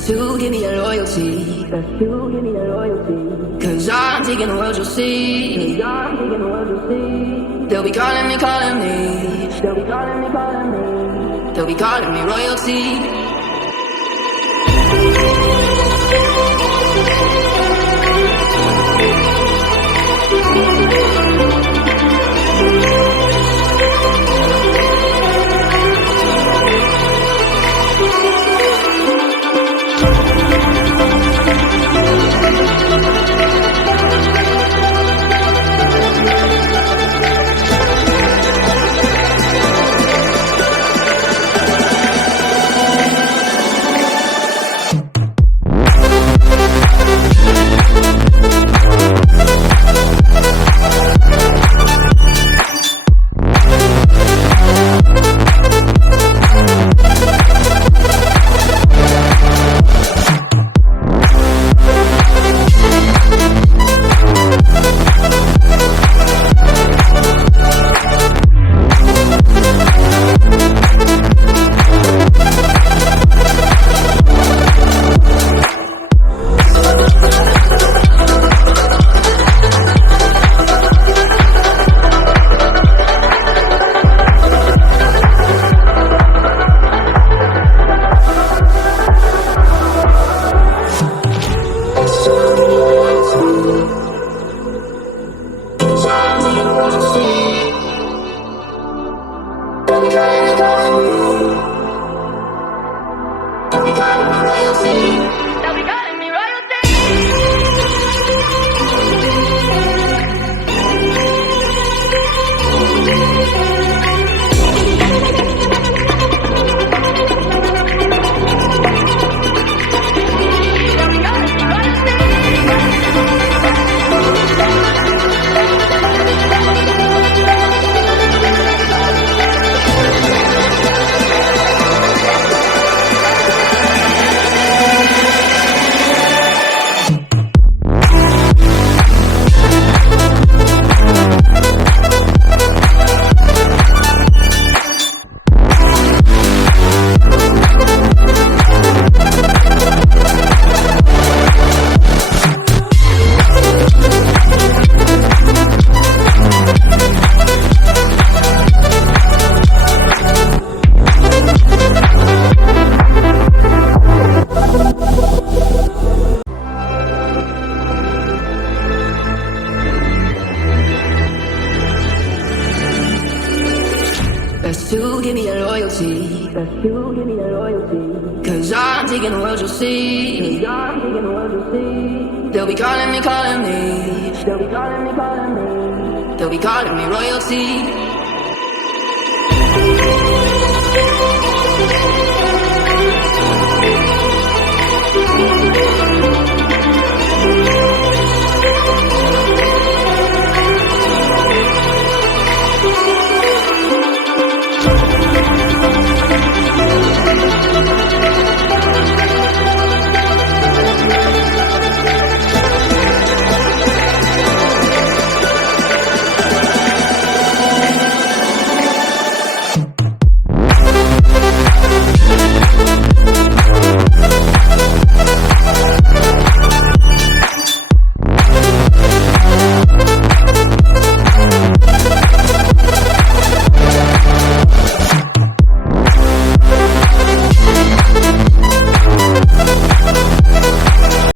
Best to give me your loyalty. Best to give me your loyalty. Cause I'm taking the world, you'll see. Cause I'm taking the world, you'll see. They'll be calling me, calling me. They'll be calling me, calling me. They'll be calling me royalty. Best to give me your loyalty. Best to give me your loyalty. Cause I'm taking the world, you'll see. Cause I'm taking the world, you'll see. They'll be calling me, calling me. They'll be calling me, calling me. They'll be calling me royalty.